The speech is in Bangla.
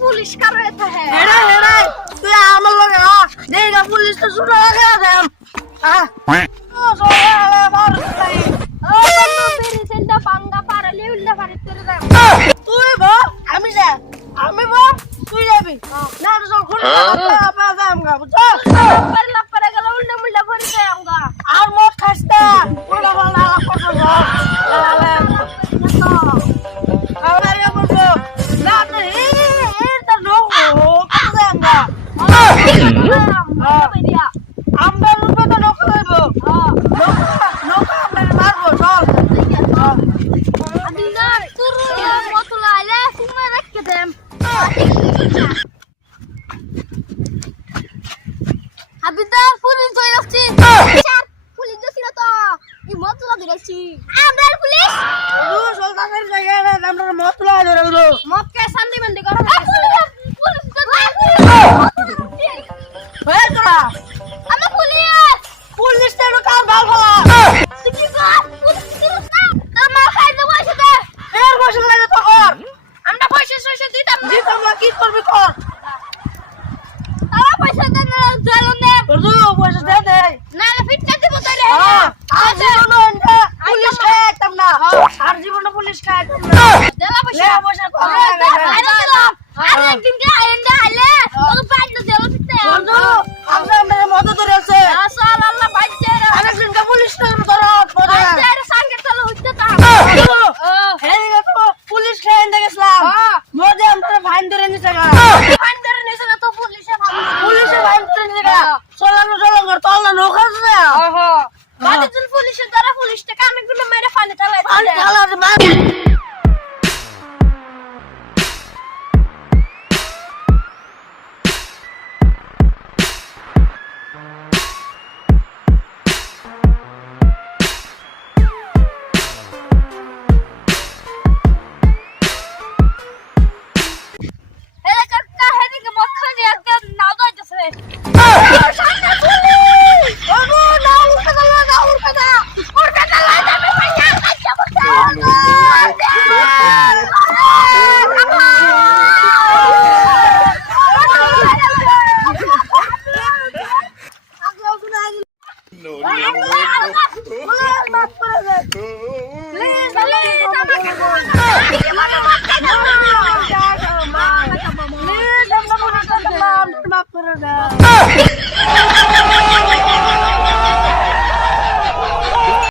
पुलिस कर रहे थे तू आमल लगे हां देगा पुलिस तो सुना लगा दे हां ओ सोया मार दे ओ बंदू फिर सेंदा पांगा पार ले उल्ला पार तेरे दे তুই বল আমি যা আমি বল তুই যাবি না তো সব খুলে আপা যামগা বুঝছো लपर लपर गला उल्टा मुल्टा भरी दे आऊंगा আর মত খাসতা উল্টা পাল্টা করছো আরে বলছো না তো এটা নো কত যামগা আমরা রূপে তো নক দেব নক আমরা মারবো চল अदिना तुरु मतला आले सुमा रख देम अबिदा पुलिस होय আসছে স্যার পুলিশ দছিল তো ই मतला ধরেছি আমরা পুলিশ ও সলদারের জায়গায় আমরা মতলা ধরলো মক্কে শান্তি বন্ধ করো পুলিশ তো হয়ে তোরা আমরা পুলিশ পুলিশ তো কাল ভাল ভালা তুমি কর পুলিশ না খাই দেব এসে এর বসে লাগে তো কর আমরা পয়সা পয়সা দিতাম না দিতাম কি করবি কর তারা পয়সা দেন না জলন দে বন্ধু পয়সা দে দে না ফিটনেস দিব তাইলে আর জীবন পুলিশ খাইতাম না আর জীবন পুলিশ খাইতাম না দেলা পয়সা লে পয়সা কর আরে একদিন কে আইন্দা আইলে তো পাইতে দেলা ফিটতে বন্ধু আমরা আমাদের মদত ধরেছে আসল আল্লাহ বাচ্চা রে আরেকদিন কা পুলিশ ধরো পড়ে বাচ্চা রে সঙ্গে চলো হইতে তা হেরে তো পুলিশ খাইন দেখলাম মজে আমরা ফাইন ধরে নিছে গা ফাইন ধরে নিছে না তো পুলিশে পুলিশে ফাইন ধরে নিছে গা চলানো চলানো তল্লা নখাছে ওহো বাদিন পুলিশে দ্বারা পুলিশটা কামে গুলো মেরে ফানে চালায় পানি ঢালার মার এলা কাকা হেদিকে মক্কা দিয়ে একদম নাও যাইতেছে No, no, no, no.